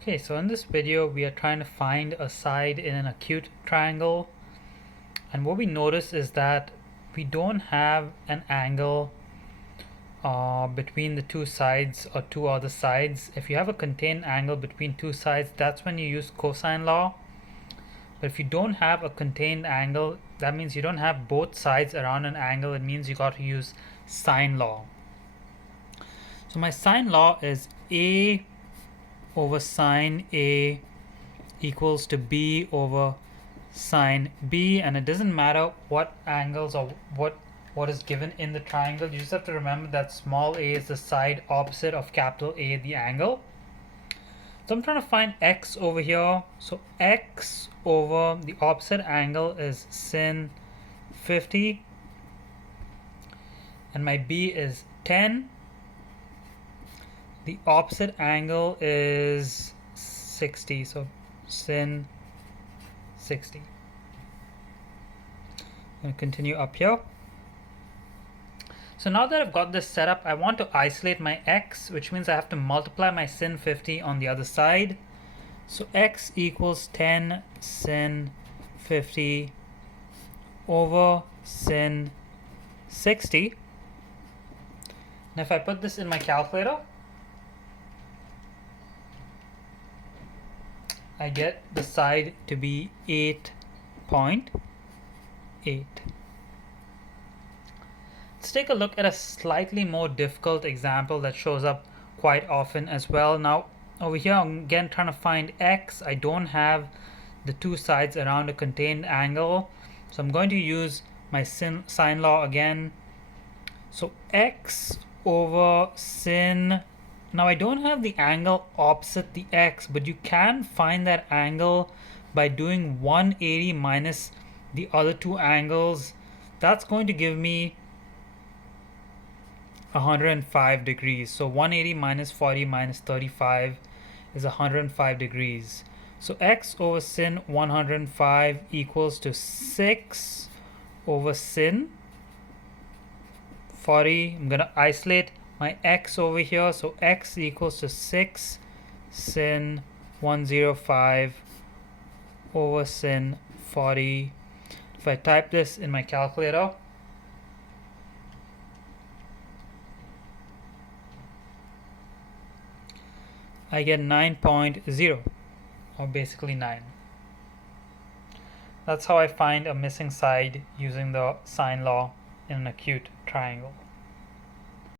Okay, so in this video we are trying to find a side in an acute triangle, and what we notice is that we don't have an angle between the two sides or two other sides. If you have a contained angle between two sides, that's when you use cosine law. But if you don't have a contained angle, that means you don't have both sides around an angle. It means you got to use sine law. So my sine law is A over sine A equals to B over sine B, and it doesn't matter what angles or what is given in the triangle. You just have to remember that small a is the side opposite of capital A, the angle. So I'm trying to find x over here. So x over the opposite angle is sin 50, and my B is 10. The opposite angle is 60, so sin 60. I'm going to continue up here. So now that I've got this set up, I want to isolate my x, which means I have to multiply my sin 50 on the other side. So x equals 10 sin 50 over sin 60. And if I put this in my calculator, I get the side to be 8.8. Let's take a look at a slightly more difficult example that shows up quite often as well. Now over here I'm again trying to find x. I don't have the two sides around a contained angle, so I'm going to use my sine law again. So x over sin, now I don't have the angle opposite the x, but you can find that angle by doing 180 minus the other two angles. That's going to give me 105 degrees. So 180 minus 40 minus 35 is 105 degrees. So x over sin 105 equals to 6 over sin 40. I'm going to isolate my x over here. So x equals to 6 sin 105 over sin 40. If I type this in my calculator, I get 9.0, or basically 9. That's how I find a missing side using the sine law in an acute triangle.